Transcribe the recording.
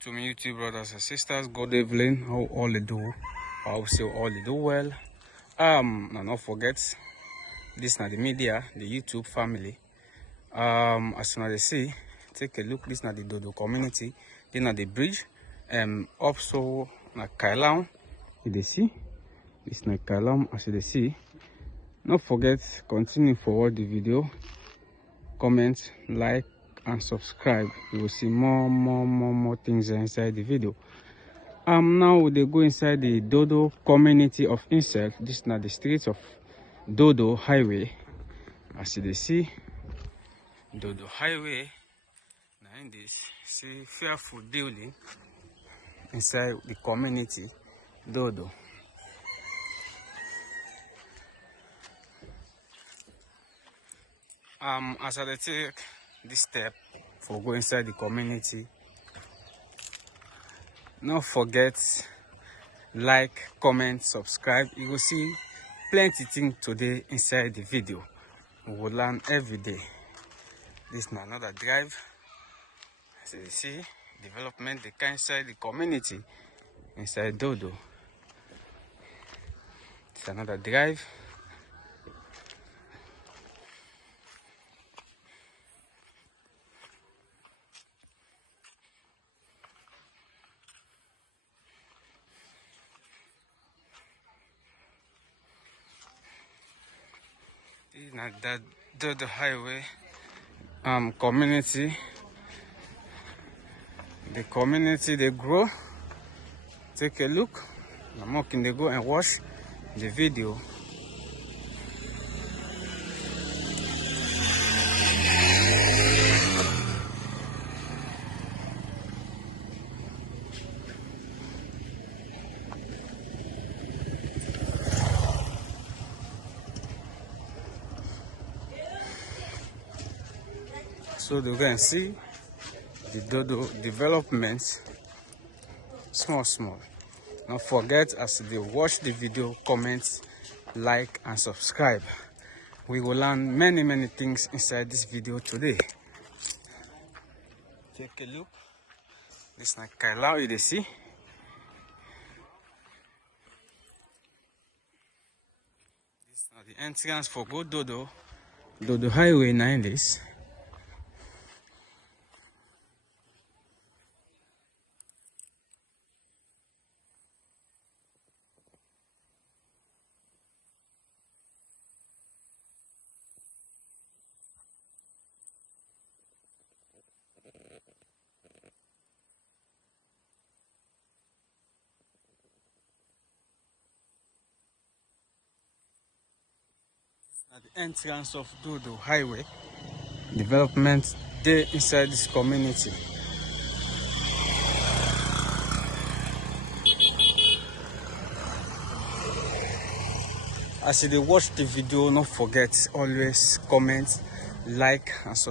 to me YouTube brothers and sisters, good evening. How all they do? I hope so all they do well. And not forget, this now the media, the YouTube family. As soon as they see, take a look. This now the Dodo community. Then now the bridge. Also na Kailam. You see, this na Kailam. As you see, not forget continue forward the video, comment, like, and subscribe. You will see more things inside the video. Now they go inside the Dodo community of insect. This is not the streets of Dodo highway. As you see, Dodo highway. Now in this, see fearful dealing inside the community Dodo. As I take this step for go inside the community, don't forget like, comment, subscribe. You will see plenty things today inside the video. We will learn every day. This is another drive. As you see, development they can inside the community inside Dodo. It's another drive. This is not that Dodo highway community. The community they grow. Take a look. I'm walking, they go and watch the video. So you can see the Dodo developments small. Don't forget, as they watch the video, comment, like, and subscribe. We will learn many things inside this video today. Take a look. This is Kailau, you see. This is the entrance for go Dodo highway 90s. At the entrance of Dodo highway, development there inside this community. As you watch the video, don't forget always comment, like, and subscribe.